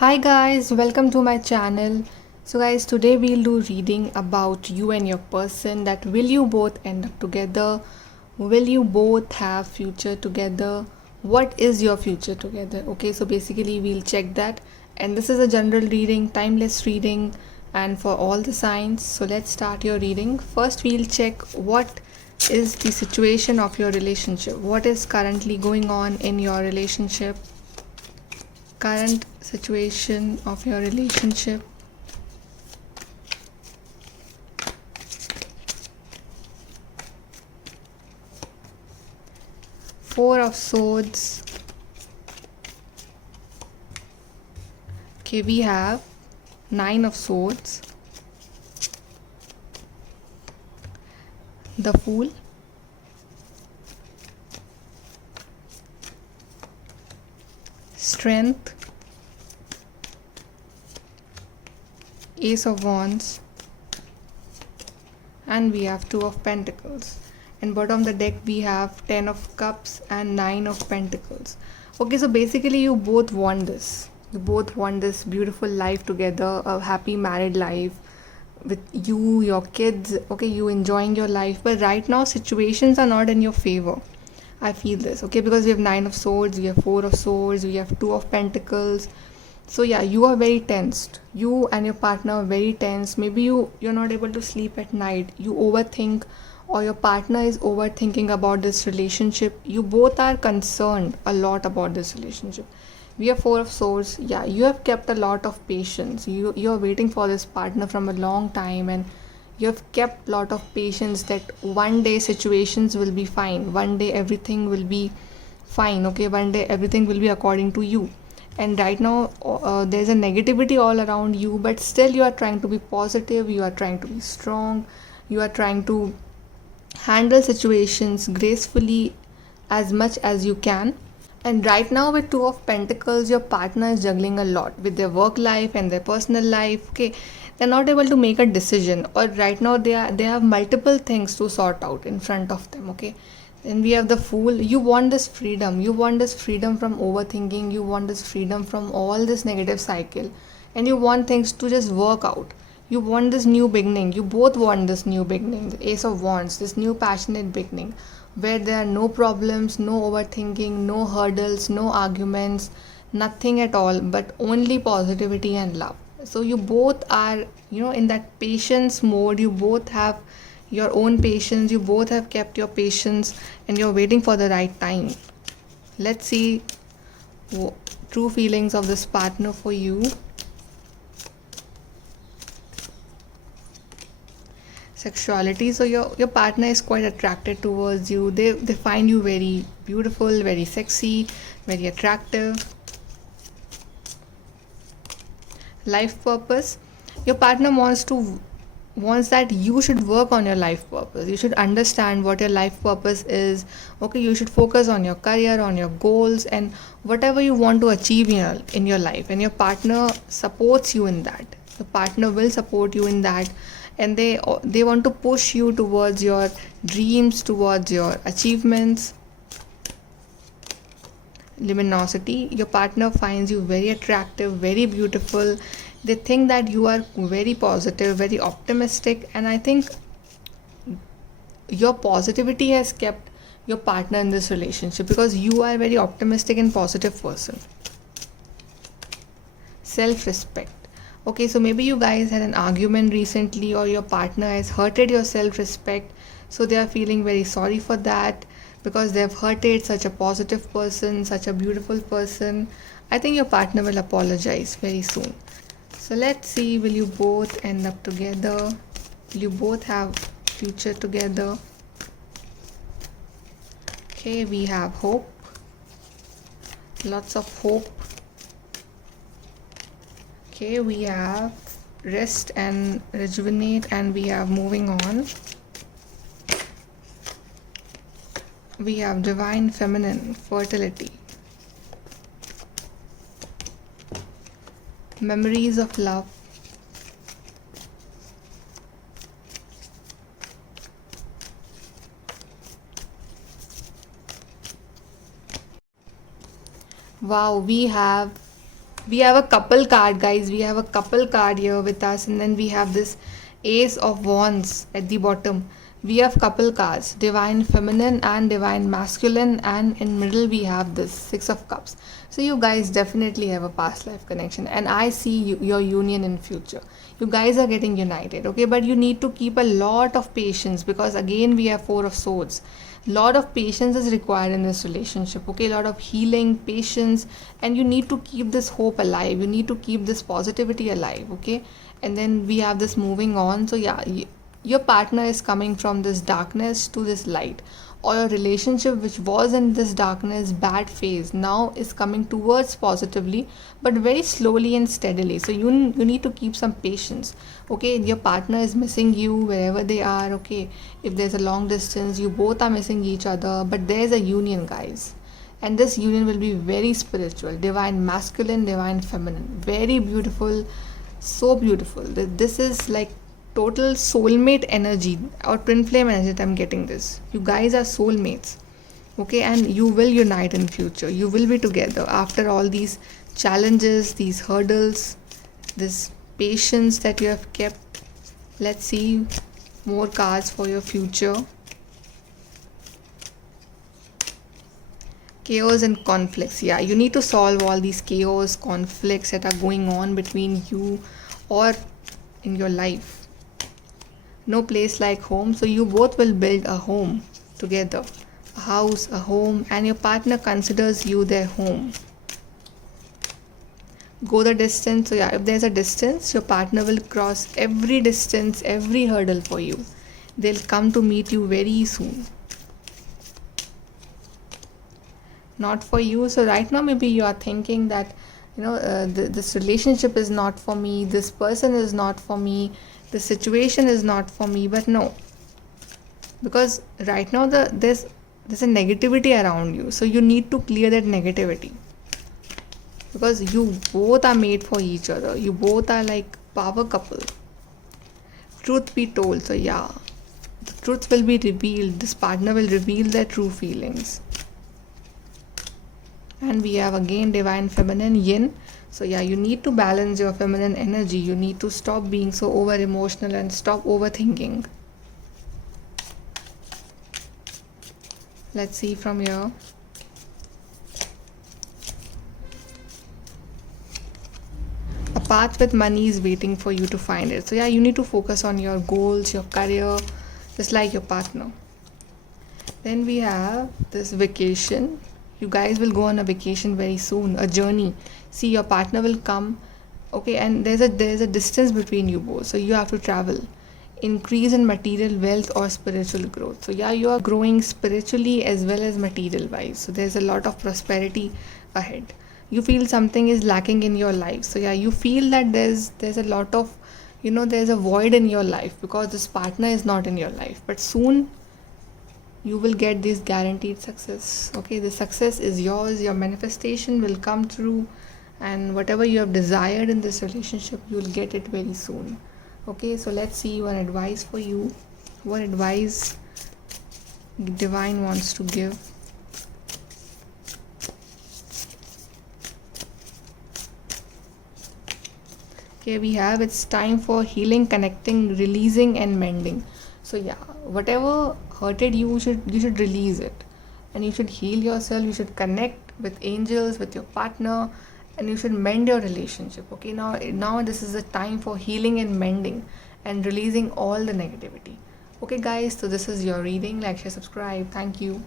Hi guys, welcome to my channel. So guys, today we'll do reading about you and your person, that will you both end up together? Will you both have future together? What is your future together? Okay, so basically we'll check that. And this is a general reading, timeless reading, and for all the signs. So let's start your reading. First we'll check what is the situation of your relationship. What is currently going on in your relationship? Current situation of your relationship. Four of Swords. Okay, we have Nine of Swords, the Fool, Strength, Ace of Wands, and we have Two of Pentacles. And bottom of the deck we have Ten of Cups and Nine of Pentacles. Okay, so basically you both want this. You both want this beautiful life together, a happy married life with you, your kids. Okay, you enjoying your life, but right now situations are not in your favor. I feel this, okay, because we have Nine of Swords, we have Four of Swords, we have Two of Pentacles. So yeah, you are very tensed. You and your partner are very tense. Maybe you're not able to sleep at night. You overthink, or your partner is overthinking about this relationship. You both are concerned a lot about this relationship. We have Four of Swords. Yeah, you have kept a lot of patience. You're waiting for this partner from a long time, and you have kept a lot of patience that one day situations will be fine. One day everything will be fine. Okay, one day everything will be according to you. And right now there's a negativity all around you, but still you are trying to be positive, you are trying to be strong, you are trying to handle situations gracefully as much as you can. And right now with Two of Pentacles, your partner is juggling a lot with their work life and their personal life. Okay, they're not able to make a decision, or right now they have multiple things to sort out in front of them. Okay, then we have the Fool. You want this freedom. You want this freedom from overthinking. You want this freedom from all this negative cycle, and you want things to just work out. You want this new beginning. You both want this new beginning. The Ace of Wands, this new passionate beginning, where there are no problems, no overthinking, no hurdles, no arguments, nothing at all, but only positivity and love. So you both are, in that patience mode. You both have your own patience. You both have kept your patience, and you're waiting for the right time. Let's see true feelings of this partner for you. Sexuality. So your partner is quite attracted towards you. They find you very beautiful, very sexy, very attractive. Life purpose. Your partner wants that you should work on your life purpose. You should understand what your life purpose is. Okay, you should focus on your career, on your goals, and whatever you want to achieve in your life, and your partner supports you in that. The partner will support you in that, and they want to push you towards your dreams, towards your achievements. Luminosity. Your partner finds you very attractive, very beautiful. They think that you are very positive, very optimistic, and I think your positivity has kept your partner in this relationship, because you are a very optimistic and positive person. Self respect. Okay, so maybe you guys had an argument recently, or your partner has hurted your self respect, so they are feeling very sorry for that, because they have hurted such a positive person, such a beautiful person. I think your partner will apologize very soon. So let's see, will you both end up together? Will you both have future together? Okay, we have hope. Lots of hope. Okay, we have rest and rejuvenate, and we have moving on. We have divine feminine, fertility. Memories of love. Wow, we have We have a couple card, guys. We have a couple card here with us, and then we have this Ace of Wands at the bottom. We have couple cards, divine feminine and divine masculine, and in middle we have this Six of Cups. So you guys definitely have a past life connection, and I see your union in future. You guys are getting united, okay? But you need to keep a lot of patience, because again we have Four of Swords. Lot of patience is required in this relationship, okay? A lot of healing, patience, and you need to keep this hope alive. You need to keep this positivity alive, okay? And then we have this moving on. So yeah, your partner is coming from this darkness to this light, or your relationship which was in this darkness bad phase now is coming towards positively, but very slowly and steadily. So you need to keep some patience, okay? Your partner is missing you wherever they are, okay? If there's a long distance, you both are missing each other, but there's a union, guys, and this union will be very spiritual, divine masculine, divine feminine, very beautiful, so beautiful. This is like total soulmate energy or twin flame energy that I'm getting this. You guys are soulmates, okay? And you will unite in future. You will be together after all these challenges, these hurdles, this patience that you have kept. Let's see more cards for your future. Chaos and conflicts. Yeah, you need to solve all these chaos, conflicts that are going on between you or in your life. No place like home. So you both will build a home together, a house, a home, and your partner considers you their home. Go the distance. So yeah, if there's a distance, your partner will cross every distance, every hurdle for you. They'll come to meet you very soon. Not for you. So right now maybe you are thinking that, this relationship is not for me, this person is not for me, the situation is not for me. But no, because right now there's a negativity around you, so you need to clear that negativity, because you both are made for each other. You both are like power couple. Truth be told, so yeah, the truth will be revealed. This partner will reveal their true feelings. And we have again divine feminine, yin. So yeah, you need to balance your feminine energy. You need to stop being so over emotional and stop overthinking. Let's see from here. A path with money is waiting for you to find it. So yeah, you need to focus on your goals, your career, just like your partner. Then we have this vacation. You guys will go on a vacation very soon, a journey. See, your partner will come, okay? And there's a distance between you both, so you have to travel. Increase in material wealth or spiritual growth. So yeah, you are growing spiritually as well as material wise. So there's a lot of prosperity ahead. You feel something is lacking in your life. So yeah, you feel that there's a lot of, there's a void in your life because this partner is not in your life. But soon you will get this guaranteed success, okay? The success is yours. Your manifestation will come true, and whatever you have desired in this relationship, you will get it very soon, okay? So let's see one advice for you. What advice divine wants to give? Okay, we have, it's time for healing, connecting, releasing, and mending. So yeah, whatever hurted you, you should release it, and you should heal yourself. You should connect with angels, with your partner, and you should mend your relationship, okay? Now this is the time for healing and mending and releasing all the negativity, okay guys? So this is your reading. Like, share, subscribe. Thank you.